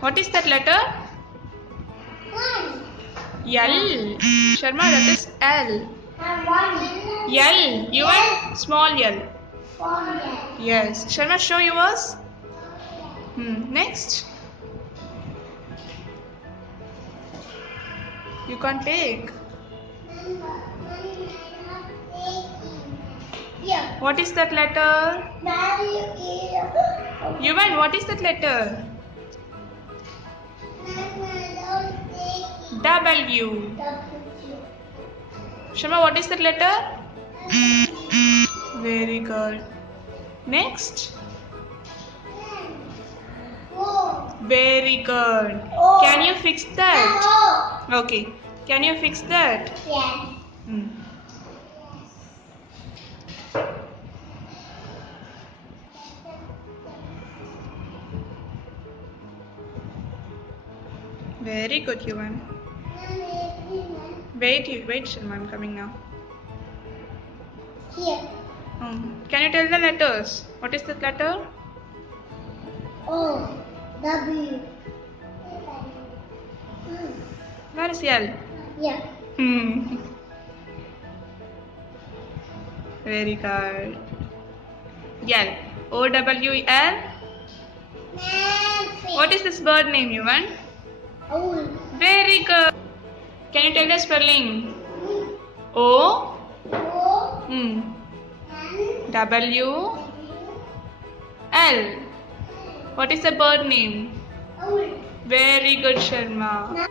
What is that letter? L. Sharma, that is L. L. You want small L. Yes. Sharma, show yours. Next. You can't take. What is that letter? Yuvan, what is that letter? W. Sharma, what is that letter? Very good. Next. Very good. Can you fix that? Okay. Can you fix that? Yes. Very good, Yuvan. Wait, Sharma, I'm coming now. Here. Can you tell the letters? What is that letter? O. W. Where is L? Yeah. Very good. L. O-W-L. What is this bird name, Yuvan? Owl. Very good. Can you tell the spelling? O. W. L. What is the bird name? Owl. Very good, Sharma.